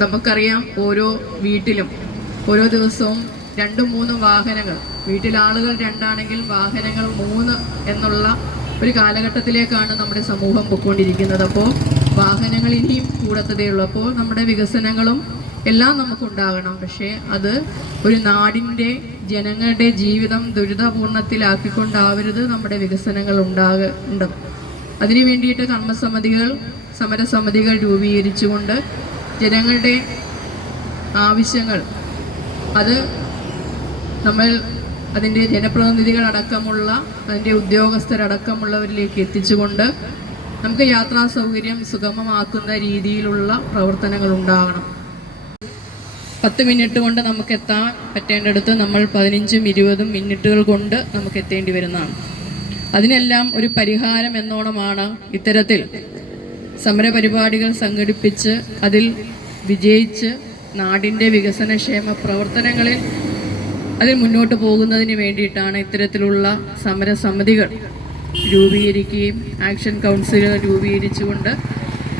നമുക്കറിയാം ഓരോ വീട്ടിലും ഓരോ ദിവസവും രണ്ടും മൂന്നും വാഹനങ്ങൾ വീട്ടിൽ ആളുകൾ രണ്ടാണെങ്കിൽ വാഹനങ്ങൾ മൂന്ന് എന്നുള്ള ഒരു കാലഘട്ടത്തിലേക്കാണ് നമ്മുടെ സമൂഹം പൊയ്ക്കൊണ്ടിരിക്കുന്നത്. അപ്പോൾ വാഹനങ്ങൾ ഇനിയും കൂടത്തതേ ഉള്ളൂ. അപ്പോൾ നമ്മുടെ വികസനങ്ങളും എല്ലാം നമുക്കുണ്ടാകണം. പക്ഷേ അത് ഒരു നാടിന്റെ ജനങ്ങളുടെ ജീവിതം ദുരിതപൂർണത്തിലാക്കിക്കൊണ്ടാവരുത് നമ്മുടെ വികസനങ്ങൾ ഉണ്ടാക ഉണ്ടാകും അതിനു വേണ്ടിയിട്ട് കർമ്മസമിതികൾ സമരസമിതികൾ രൂപീകരിച്ചുകൊണ്ട് ജനങ്ങളുടെ ആവശ്യങ്ങൾ. അത് നമ്മൾ അതിന്റെ ജനപ്രതിനിധികളടക്കമുള്ള അതിന്റെ ഉദ്യോഗസ്ഥരടക്കമുള്ളവരിലേക്ക് എത്തിച്ചുകൊണ്ട് നമുക്ക് യാത്രാ സൗകര്യം സുഗമമാക്കുന്ന രീതിയിലുള്ള പ്രവർത്തനങ്ങൾ ഉണ്ടാകണം പത്ത് മിനിറ്റ് കൊണ്ട് നമുക്ക് എത്താൻ പറ്റേണ്ടടുത്ത് നമ്മൾ പതിനഞ്ചും ഇരുപതും മിനിറ്റുകൾ കൊണ്ട് നമുക്ക് എത്തേണ്ടി വരുന്നതാണ്. അതിനെല്ലാം ഒരു പരിഹാരം എന്നോണമാണ് ഇത്തരത്തിൽ സമരപരിപാടികൾ സംഘടിപ്പിച്ച് അതിൽ വിജയിച്ച് നാടിന്റെ വികസനക്ഷേമ പ്രവർത്തനങ്ങളിൽ അതിൽ മുന്നോട്ട് പോകുന്നതിന് വേണ്ടിയിട്ടാണ് ഇത്തരത്തിലുള്ള സമരസമിതികൾ രൂപീകരിക്കുകയും ആക്ഷൻ കൗൺസിലുകൾ രൂപീകരിച്ചുകൊണ്ട്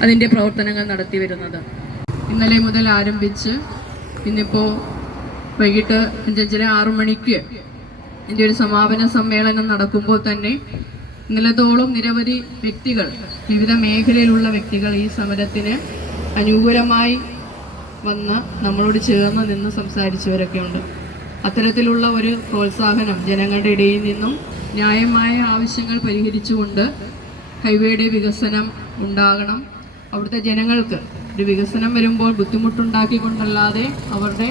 അതിന്റെ പ്രവർത്തനങ്ങൾ നടത്തി വരുന്നത്. ഇന്നലെ മുതൽ ആരംഭിച്ച് ഇന്നിപ്പോൾ വൈകിട്ട് അഞ്ചഞ്ചര ആറു മണിക്ക് ഇതിന്റെ ഒരു സമാപന സമ്മേളനം നടക്കുമ്പോൾ തന്നെ ഇന്നലത്തോളം നിരവധി വ്യക്തികൾ വിവിധ മേഖലയിലുള്ള വ്യക്തികൾ ഈ സമരത്തിന് അനുകൂലമായി വന്ന് നമ്മളോട് ചേർന്ന് നിന്ന് സംസാരിച്ചവരൊക്കെ ഉണ്ട് അത്തരത്തിലുള്ള ഒരു പ്രോത്സാഹനം ജനങ്ങളുടെ ഇടയിൽ നിന്നും ന്യായമായ ആവശ്യങ്ങൾ പരിഹരിച്ചുകൊണ്ട് ഹൈവേയുടെ വികസനം ഉണ്ടാകണം. അവിടുത്തെ ജനങ്ങൾക്ക് ഒരു വികസനം വരുമ്പോൾ ബുദ്ധിമുട്ടുണ്ടാക്കിക്കൊണ്ടല്ലാതെ അവരുടെ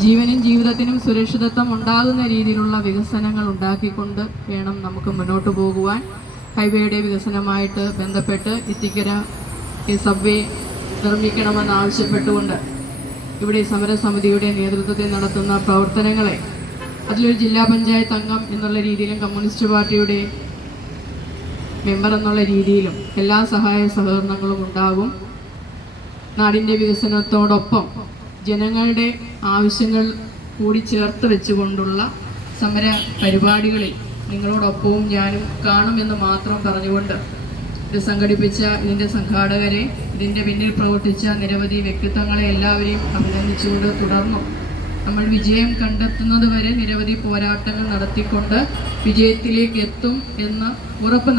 ജീവനും ജീവിതത്തിനും സുരക്ഷിതത്വം ഉണ്ടാകുന്ന രീതിയിലുള്ള വികസനങ്ങൾ ഉണ്ടാക്കിക്കൊണ്ട് വേണം നമുക്ക് മുന്നോട്ട് പോകുവാൻ. ഹൈവേയുടെ വികസനമായിട്ട് ബന്ധപ്പെട്ട് ഇത്തിക്കര ഈ സബ്വേ നിർമ്മിക്കണമെന്ന് ആവശ്യപ്പെട്ടുകൊണ്ട് ഇവിടെ സമരസമിതിയുടെ നേതൃത്വത്തിൽ നടത്തുന്ന പ്രവർത്തനങ്ങളെ അതിലൊരു ജില്ലാ പഞ്ചായത്ത് അംഗം എന്നുള്ള രീതിയിലും കമ്മ്യൂണിസ്റ്റ് പാർട്ടിയുടെ മെമ്പർ എന്നുള്ള രീതിയിലും എല്ലാ സഹായ സഹകരണങ്ങളും ഉണ്ടാകും നാടിന്റെ വികസനത്തോടൊപ്പം ജനങ്ങളുടെ ആവശ്യങ്ങൾ കൂടി ചേർത്ത് വെച്ചുകൊണ്ടുള്ള സമര പരിപാടികളിൽ നിങ്ങളോടൊപ്പവും ഞാനും കാണുമെന്ന് മാത്രം പറഞ്ഞുകൊണ്ട് ഇത് സംഘടിപ്പിച്ച ഇതിന്റെ സംഘാടകരെ ഇതിന്റെ പിന്നിൽ പ്രവർത്തിച്ച നിരവധി വ്യക്തിത്വങ്ങളെ എല്ലാവരെയും അഭിനന്ദിച്ചുകൊണ്ട് തുടർന്നു. നമ്മൾ വിജയം കണ്ടെത്തുന്നത് വരെ നിരവധി പോരാട്ടങ്ങൾ നടത്തിക്കൊണ്ട് വിജയത്തിലേക്ക് എത്തും എന്ന് ഉറപ്പ്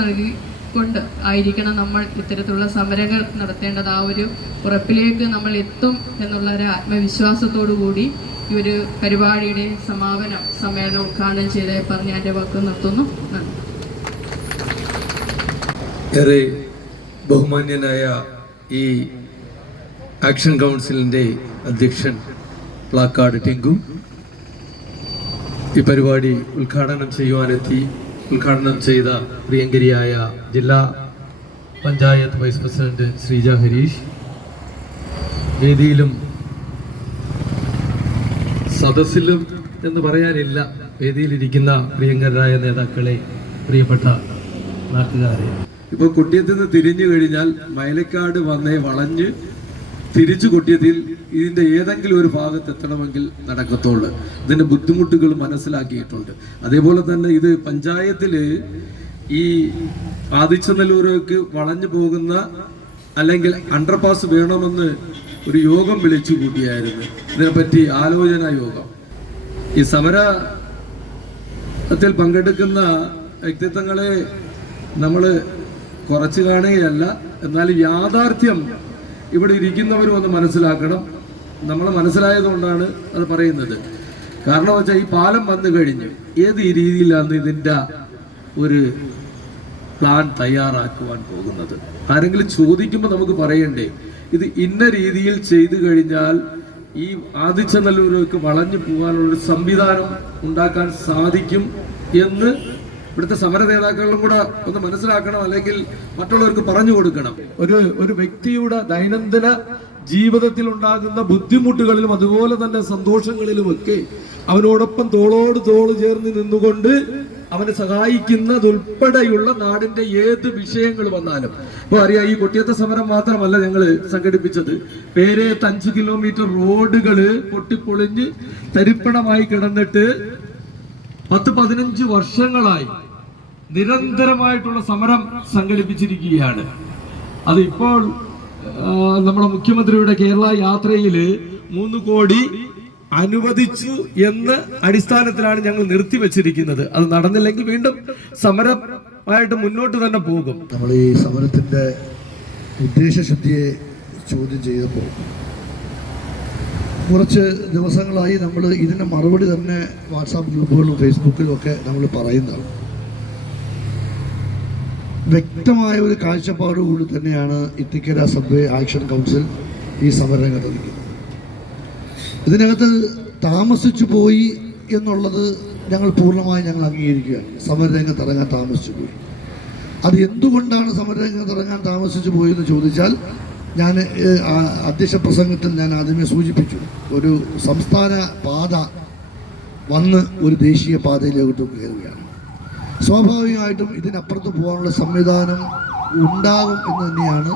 നൽകിക്കൊണ്ട് ആയിരിക്കണം നമ്മൾ ഇത്തരത്തിലുള്ള സമരങ്ങൾ നടത്തേണ്ടത്. ആ ഒരു ഉറപ്പിലേക്ക് നമ്മൾ എത്തും എന്നുള്ള ഒരു ആത്മവിശ്വാസത്തോടു കൂടി ഈ ഒരു പരിപാടിയുടെ സമാപനം സമ്മേളനം ഉദ്ഘാടനം ചെയ്ത് പറഞ്ഞ് എന്റെ വാക്ക് നിർത്തുന്നു. ഏറെ ബഹുമാന്യനായ ഈ ആക്ഷൻ കൗൺസിലിന്റെ അധ്യക്ഷൻ പ്ലാക്കാട് ടിങ്കു ഈ പരിപാടി ഉദ്ഘാടനം ചെയ്യുവാനെത്തി. ഉദ്ഘാടനം ചെയ്ത പ്രിയങ്കരിയായ ജില്ലാ പഞ്ചായത്ത് വൈസ് പ്രസിഡന്റ് ശ്രീജ ഹരീഷ്. വേദിയിലും സദസ്സിലും എന്ന് പറയാനില്ല വേദിയിലിരിക്കുന്ന പ്രിയങ്കരായ നേതാക്കളെ പ്രിയപ്പെട്ട നാട്ടുകാരെ. ഇപ്പൊ കുട്ടിയത്തിൽ നിന്ന് തിരിഞ്ഞു കഴിഞ്ഞാൽ മൈലക്കാട് വന്നേ വളഞ്ഞ് തിരിച്ചു കൊട്ടിയത്തിൽ ഇതിന്റെ ഏതെങ്കിലും ഒരു ഭാഗത്ത് എത്തണമെങ്കിൽ നടക്കത്തുള്ളൂ. ഇതിന്റെ ബുദ്ധിമുട്ടുകൾ മനസ്സിലാക്കിയിട്ടുണ്ട്. അതേപോലെ തന്നെ ഇത് പഞ്ചായത്തിൽ ഈ ആദിച്ചനല്ലൂരേക്ക് വളഞ്ഞു പോകുന്ന അല്ലെങ്കിൽ അണ്ടർപാസ് വേണമെന്ന് ഒരു യോഗം വിളിച്ചു കൂട്ടിയായിരുന്നു. ഇതിനെപ്പറ്റി ആലോചന യോഗം. ഈ സമരത്തിൽ പങ്കെടുക്കുന്ന വ്യക്തിത്വങ്ങളെ നമ്മൾ കുറച്ച് കാണുകയല്ല. എന്നാൽ യാഥാർത്ഥ്യം ഇവിടെ ഇരിക്കുന്നവരും ഒന്ന് മനസ്സിലാക്കണം. നമ്മൾ മനസ്സിലായതുകൊണ്ടാണ് അത് പറയുന്നത്. കാരണം വെച്ചാൽ ഈ പാലം വന്നു കഴിഞ്ഞ് ഏത് രീതിയിലാണ് ഇതിന്റെ ഒരു പ്ലാൻ തയ്യാറാക്കുവാൻ പോകുന്നത്? ആരെങ്കിലും ചോദിക്കുമ്പോൾ നമുക്ക് പറയണ്ടേ ഇത് ഇന്ന രീതിയിൽ ചെയ്തു കഴിഞ്ഞാൽ ഈ ആദിച്ചനല്ലൂർക്ക് വളഞ്ഞു പോകാനുള്ള ഒരു സംവിധാനം ഉണ്ടാക്കാൻ സാധിക്കും എന്ന് ഇവിടുത്തെ സമര നേതാക്കളും കൂടെ ഒന്ന് മനസ്സിലാക്കണം അല്ലെങ്കിൽ മറ്റുള്ളവർക്ക് പറഞ്ഞു കൊടുക്കണം. ഒരു ഒരു വ്യക്തിയുടെ ദൈനംദിന ജീവിതത്തിൽ ഉണ്ടാകുന്ന ബുദ്ധിമുട്ടുകളിലും അതുപോലെ തന്നെ സന്തോഷങ്ങളിലുമൊക്കെ അവനോടൊപ്പം തോളോട് തോൾ ചേർന്ന് നിന്നുകൊണ്ട് അവനെ സഹായിക്കുന്നതുൾപ്പെടെയുള്ള നാടിന്റെ ഏത് വിഷയങ്ങൾ വന്നാലും. ഇപ്പൊ അറിയാം ഈ കൊട്ടിയത്തെ സമരം മാത്രമല്ല ഞങ്ങൾ സംഘടിപ്പിച്ചത്. പേരേത്ത് അഞ്ച് കിലോമീറ്റർ റോഡുകൾ പൊട്ടിപ്പൊളിഞ്ഞ് തരിപ്പണമായി കിടന്നിട്ട് പത്ത് പതിനഞ്ച് വർഷങ്ങളായി നിരന്തരമായിട്ടുള്ള സമരം സംഘടിപ്പിച്ചിരിക്കുകയാണ്. അത് ഇപ്പോൾ നമ്മുടെ മുഖ്യമന്ത്രിയുടെ കേരള യാത്രയിൽ മൂന്ന് കോടി അനുവദിച്ചു എന്ന അടിസ്ഥാനത്തിലാണ് ഞങ്ങൾ നിർത്തിവെച്ചിരിക്കുന്നത് അത് നടന്നില്ലെങ്കിൽ വീണ്ടും സമരമായിട്ട് മുന്നോട്ട് തന്നെ പോകും. നമ്മൾ ഈ സമരത്തിന്റെ ഉദ്ദേശശുദ്ധിയെ ചോദ്യം ചെയ്തപ്പോൾ കുറച്ച് ദിവസങ്ങളായി നമ്മൾ ഇതിന് മറുപടി തന്നെ വാട്സാപ്പ് ഗ്രൂപ്പുകളിലും ഫേസ്ബുക്കിലും ഒക്കെ നമ്മൾ പറയുന്നതാണ്. വ്യക്തമായ ഒരു കാഴ്ചപ്പാടുകൂടി തന്നെയാണ് ഇത്തിക്കര സബ്വേ ആക്ഷൻ കൗൺസിൽ ഈ സമരരംഗത്ത് നിൽക്കുന്നത് ഇതിനകത്ത് താമസിച്ചു പോയി എന്നുള്ളത് ഞങ്ങൾ പൂർണമായി ഞങ്ങൾ അംഗീകരിക്കുകയാണ്. സമരരംഗത്ത് ഇറങ്ങാൻ താമസിച്ചു പോയി. അത് എന്തുകൊണ്ടാണ് സമരരംഗത്ത് ഇറങ്ങാൻ താമസിച്ചു പോയെന്ന് ചോദിച്ചാൽ ഞാൻ അധ്യക്ഷ പ്രസംഗത്തിൽ ഞാൻ ആദ്യമേ സൂചിപ്പിച്ചു. ഒരു സംസ്ഥാന പാത വന്ന് ഒരു ദേശീയ പാതയിലോട്ട് കയറുകയാണ്. സ്വാഭാവികമായിട്ടും ഇതിനപ്പുറത്ത് പോകാനുള്ള സംവിധാനം ഉണ്ടാകും എന്ന് തന്നെയാണ്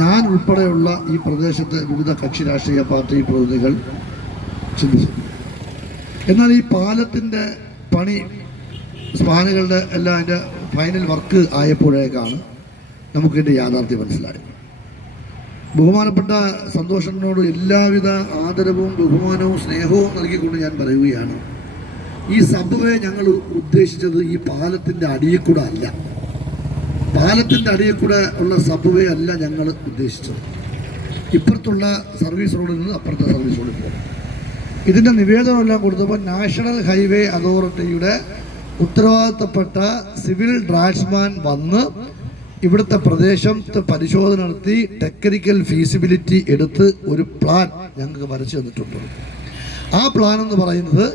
ഞാൻ ഉൾപ്പെടെയുള്ള ഈ പ്രദേശത്തെ വിവിധ കക്ഷി രാഷ്ട്രീയ പാർട്ടി പ്രതിനിധികൾ ചിന്തിച്ചത്. എന്നാൽ ഈ പാലത്തിന്റെ പണി സ്പാനുകളുടെ എല്ലാം അതിന്റെ ഫൈനൽ വർക്ക് ആയപ്പോഴേക്കാണ് നമുക്കിതിന്റെ യാഥാർത്ഥ്യം മനസ്സിലായത്. ബഹുമാനപ്പെട്ട സന്തോഷങ്ങളോട് എല്ലാവിധ ആദരവും ബഹുമാനവും സ്നേഹവും നൽകിക്കൊണ്ട് ഞാൻ പറയുകയാണ്. ഈ സബ്വേ ഞങ്ങൾ ഉദ്ദേശിച്ചത് ഈ പാലത്തിന്റെ അടിയിൽ കൂടെ അല്ല. പാലത്തിന്റെ അടിയിൽ കൂടെ ഉള്ള സബ്വേ അല്ല ഞങ്ങൾ ഉദ്ദേശിച്ചത്. ഇപ്പുറത്തുള്ള സർവീസ് റോഡിൽ നിന്ന് അപ്പുറത്തെ സർവീസ് റോഡിൽ പോകും. ഇതിന്റെ നിവേദനമെല്ലാം കൊടുത്തപ്പോൾ നാഷണൽ ഹൈവേ അതോറിറ്റിയുടെ ഉത്തരവാദിത്തപ്പെട്ട സിവിൽ ഡ്രാഫ്റ്റ്സ്മാൻ വന്ന് ഇവിടുത്തെ പ്രദേശത്ത് പരിശോധന നടത്തി ടെക്നിക്കൽ ഫീസിബിലിറ്റി എടുത്ത് ഒരു പ്ലാൻ ഞങ്ങൾക്ക് വരച്ചു തന്നിട്ടുണ്ട്. ആ പ്ലാൻ എന്ന് പറയുന്നത്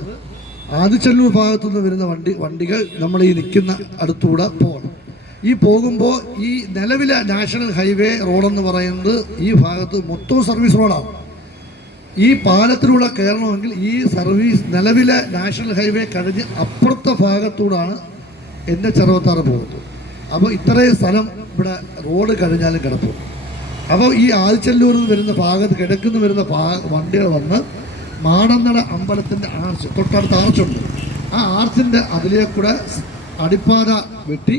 ആദിച്ചല്ലൂർ ഭാഗത്തു നിന്ന് വരുന്ന വണ്ടി വണ്ടികൾ നമ്മൾ ഈ നിൽക്കുന്ന അടുത്തൂടെ പോകണം. ഈ പോകുമ്പോൾ ഈ നിലവിലെ നാഷണൽ ഹൈവേ റോഡെന്ന് പറയുന്നത് ഈ ഭാഗത്ത് മൊത്തം സർവീസ് റോഡാണ്. ഈ പാലത്തിലൂടെ കയറണമെങ്കിൽ ഈ സർവീസ് നിലവിലെ നാഷണൽ ഹൈവേ കഴിഞ്ഞ് അപ്പുറത്തെ ഭാഗത്തൂടാണ് എന്റെ ചെറുപത്താറ് പോകുന്നത്. അപ്പോൾ ഇത്രയും സ്ഥലം ഇവിടെ റോഡ് കഴിഞ്ഞാലും കിടപ്പും. അപ്പോൾ ഈ ആദിച്ചല്ലൂരിൽ നിന്ന് വരുന്ന ഭാഗത്ത് കിടക്കുന്നു വരുന്ന ഭാഗ വണ്ടികൾ വന്ന് മാടന്നട അമ്പലത്തിന്റെ ആർച്ച് തൊട്ടടുത്ത ആർച്ചുണ്ട്. ആ ആർച്ചിന്റെ അതിലേക്കൂടെ അടിപ്പാത വെട്ടി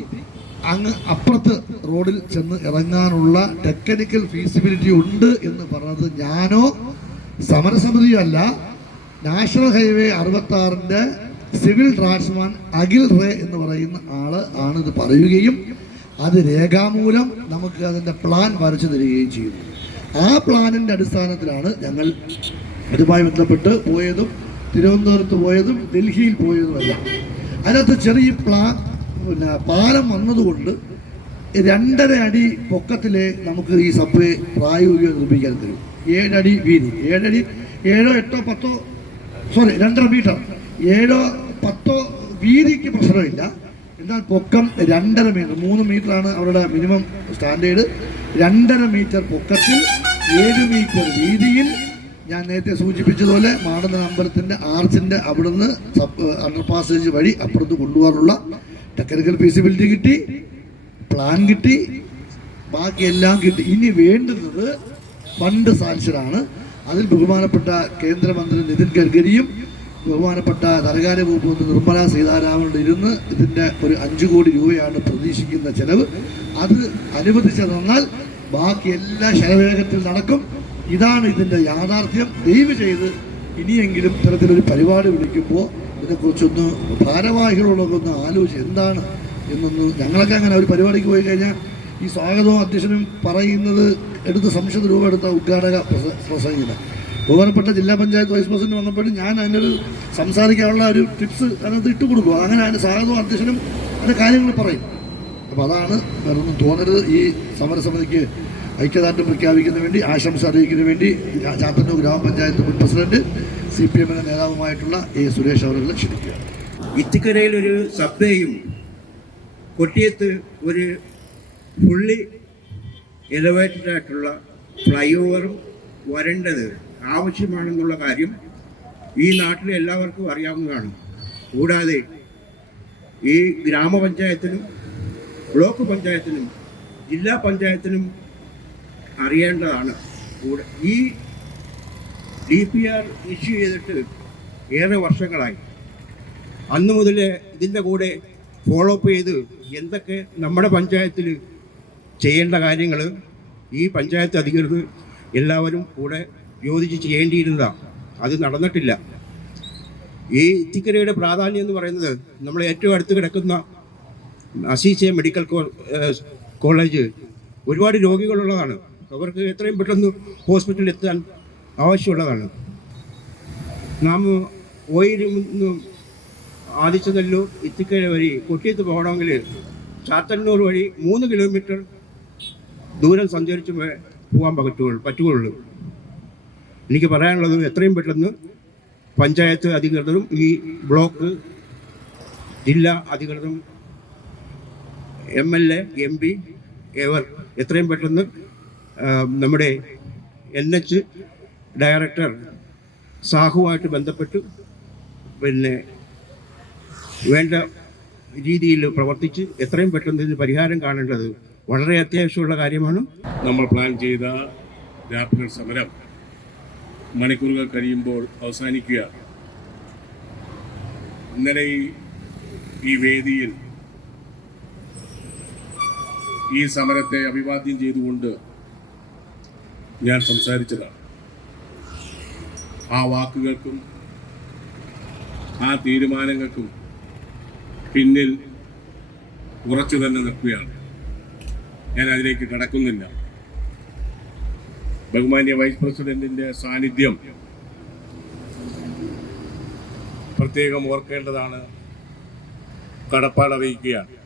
അങ്ങ് അപ്പുറത്ത് റോഡിൽ ചെന്ന് ഇറങ്ങാനുള്ള ടെക്നിക്കൽ ഫീസിബിലിറ്റി ഉണ്ട് എന്ന് പറഞ്ഞത് ഞാനോ സമരസമിതിയോ അല്ല നാഷണൽ ഹൈവേ അറുപത്തി ആറിന്റെ സിവിൽ ഡ്രാഫ്റ്റ്സ്മാൻ അഖിൽ റേ എന്ന് പറയുന്ന ആൾ ആണ് ഇത് പറയുകയും അത് രേഖാമൂലം നമുക്ക് അതിന്റെ പ്ലാൻ വരച്ചു തരികയും ചെയ്യുന്നു. ആ പ്ലാനിന്റെ അടിസ്ഥാനത്തിലാണ് ഞങ്ങൾ ഇതുമായി ബന്ധപ്പെട്ട് പോയതും തിരുവനന്തപുരത്ത് പോയതും ഡൽഹിയിൽ പോയതുമല്ല. അതിനകത്ത് ചെറിയ പ്ലാ പിന്നെ പാലം വന്നതുകൊണ്ട് രണ്ടര അടി പൊക്കത്തിലെ നമുക്ക് ഈ സബ്വേ പ്രായോഗിക നിർമ്മിക്കാൻ തരും ഏഴടി വീതി. ഏഴടി ഏഴോ എട്ടോ പത്തോ സോറി രണ്ടര മീറ്റർ. ഏഴോ പത്തോ വീതിക്ക് പ്രശ്നമില്ല. എന്നാൽ പൊക്കം രണ്ടര മീറ്റർ. മൂന്ന് മീറ്ററാണ് അവരുടെ മിനിമം സ്റ്റാൻഡേർഡ്. രണ്ടര മീറ്റർ പൊക്കത്തിൽ ഏഴ് മീറ്റർ വീതിയിൽ ഞാൻ നേരത്തെ സൂചിപ്പിച്ചതുപോലെ മാടന അമ്പലത്തിന്റെ ആർച്ചിന്റെ അവിടുന്ന് സബ് അണ്ടർ പാസേജ് വഴി അപ്പുറത്ത് കൊണ്ടുപോകാനുള്ള ടെക്നിക്കൽ ഫീസിബിലിറ്റി കിട്ടി പ്ലാൻ കിട്ടി ബാക്കിയെല്ലാം കിട്ടി. ഇനി വേണ്ടുന്നത് ഫണ്ട് സാങ്ഷനാണ് അതിൽ ബഹുമാനപ്പെട്ട കേന്ദ്രമന്ത്രി നിതിൻ ഗഡ്കരിയും ബഹുമാനപ്പെട്ട ധനകാര്യ വകുപ്പ് മന്ത്രി നിർമ്മല സീതാരാമൻ ഇരുന്ന് ഇതിന്റെ ഒരു അഞ്ച് കോടി രൂപയാണ് പ്രതീക്ഷിക്കുന്ന ചെലവ്. അത് അനുവദിച്ചു തന്നാൽ ബാക്കി എല്ലാ ശരവേഗത്തിൽ നടക്കും. ഇതാണ് ഇതിന്റെ യാഥാർത്ഥ്യം. ദയവ് ചെയ്ത് ഇനിയെങ്കിലും ഇത്തരത്തിലൊരു പരിപാടി വിളിക്കുമ്പോൾ ഇതിനെക്കുറിച്ചൊന്ന് ഭാരവാഹികളോടൊക്കെ ഒന്ന് ആലോചിച്ച് എന്താണ് എന്നൊന്ന് ഞങ്ങളൊക്കെ അങ്ങനെ ഒരു പരിപാടിക്ക് പോയി കഴിഞ്ഞാൽ ഈ സ്വാഗതവും അധ്യക്ഷനും പറയുന്നത് എടുത്ത് സംശയ രൂപ എടുത്ത ഉദ്ഘാടക പ്രസ- പ്രസംഗിത ബഹുമാനപ്പെട്ട ജില്ലാ പഞ്ചായത്ത് വൈസ് പ്രസിഡന്റ് വന്നപ്പോഴും ഞാൻ അതിനൊരു സംസാരിക്കാനുള്ള ഒരു ടിപ്സ് അതിനകത്ത് ഇട്ട് കൊടുക്കും. അങ്ങനെ അതിന്റെ സ്വാഗതവും അധ്യക്ഷനും അതിന്റെ കാര്യങ്ങൾ പറയും. അപ്പോൾ അതാണ് വേറൊന്നും തോന്നരുത്. ഈ സമരസമിതിക്ക് ഐക്യദാർഢ്യം പ്രഖ്യാപിക്കുന്നതിന് വേണ്ടി ആശംസ അറിയിക്കുന്നതിന് വേണ്ടി ചാത്തന്നൂർ ഗ്രാമപഞ്ചായത്ത് മുൻ പ്രസിഡന്റ് സി പി എമ്മിന്റെ നേതാവുമായിട്ടുള്ള എ സുരേഷ് അവരുടെ ക്ഷണിക്കുക. ഇത്തിക്കരയിൽ ഒരു സബ്വേയും കൊട്ടിയത്ത് ഒരു ഫുള്ളി എലവേറ്റഡ് ആയിട്ടുള്ള ഫ്ലൈഓവറും വരേണ്ടത് ആവശ്യമാണെന്നുള്ള കാര്യം ഈ നാട്ടിലെ എല്ലാവർക്കും അറിയാവുന്നതാണ്. കൂടാതെ ഈ ഗ്രാമപഞ്ചായത്തിനും ബ്ലോക്ക് പഞ്ചായത്തിനും ജില്ലാ പഞ്ചായത്തിനും അറിയേണ്ടതാണ്. ഈ ഡി പി ആർ ഇഷ്യൂ ചെയ്തിട്ട് ഏറെ വർഷങ്ങളായി. അന്ന് മുതൽ ഇതിന്റെ കൂടെ ഫോളോ അപ്പ് ചെയ്ത് എന്തൊക്കെ നമ്മുടെ പഞ്ചായത്തിൽ ചെയ്യേണ്ട കാര്യങ്ങൾ ഈ പഞ്ചായത്ത് അധികൃതർ എല്ലാവരും കൂടെ യോജിച്ച് ചെയ്യേണ്ടിയിരുന്നതാണ് അത് നടന്നിട്ടില്ല. ഈ ഇത്തിക്കരയുടെ പ്രാധാന്യം എന്ന് പറയുന്നത് നമ്മൾ ഏറ്റവും അടുത്ത് കിടക്കുന്ന അസീസിയ മെഡിക്കൽ കോളേജ് ഒരുപാട് രോഗികളുള്ളതാണ്. അവർക്ക് എത്രയും പെട്ടെന്ന് ഹോസ്പിറ്റലിൽ എത്താൻ ആവശ്യമുള്ളതാണ്. നാം ഓയിൽ നിന്നും ആദിച്ചനെല്ലൂർ ഇത്തിക്കര വഴി കൊട്ടിയത്ത് പോകണമെങ്കിൽ ചാത്തന്നൂർ വഴി മൂന്ന് കിലോമീറ്റർ ദൂരം സഞ്ചരിച്ച് പോകാൻ പറ്റുള്ളൂ പറ്റുകയുള്ളൂ. എനിക്ക് പറയാനുള്ളത് എത്രയും പെട്ടെന്ന് പഞ്ചായത്ത് അധികൃതരും ഈ ബ്ലോക്ക് ജില്ലാ അധികൃതരും M L A M P ഇവർ എത്രയും പെട്ടെന്ന് നമ്മുടെ എൻ എച്ച് ഡയറക്ടർ സാഹുവായിട്ട് ബന്ധപ്പെട്ട്. പിന്നെ വേണ്ട രീതിയിൽ പ്രവർത്തിച്ച് എത്രയും പെട്ടെന്ന് ഇതിന് പരിഹാരം കാണേണ്ടത് വളരെ അത്യാവശ്യമുള്ള കാര്യമാണ്. നമ്മൾ പ്ലാൻ ചെയ്ത രാത്രി സമരം മണിക്കൂറുകൾ കഴിയുമ്പോൾ അവസാനിക്കുക. ഇന്നലെ ഈ- വേദിയിൽ ഈ സമരത്തെ അഭിവാദ്യം ചെയ്തുകൊണ്ട് ഞാൻ സംസാരിച്ചതാണ്. ആ വാക്കുകൾക്കും ആ തീരുമാനങ്ങൾക്കും പിന്നിൽ ഉറച്ചു തന്നെ നിൽക്കുകയാണ്. ഞാൻ അതിലേക്ക് കടക്കുന്നില്ല. ബഹുമാന്യ വൈസ് പ്രസിഡന്റിന്റെ സാന്നിധ്യം പ്രത്യേകം ഓർക്കേണ്ടതാണ്. കടപ്പാട് അറിയിക്കുകയാണ്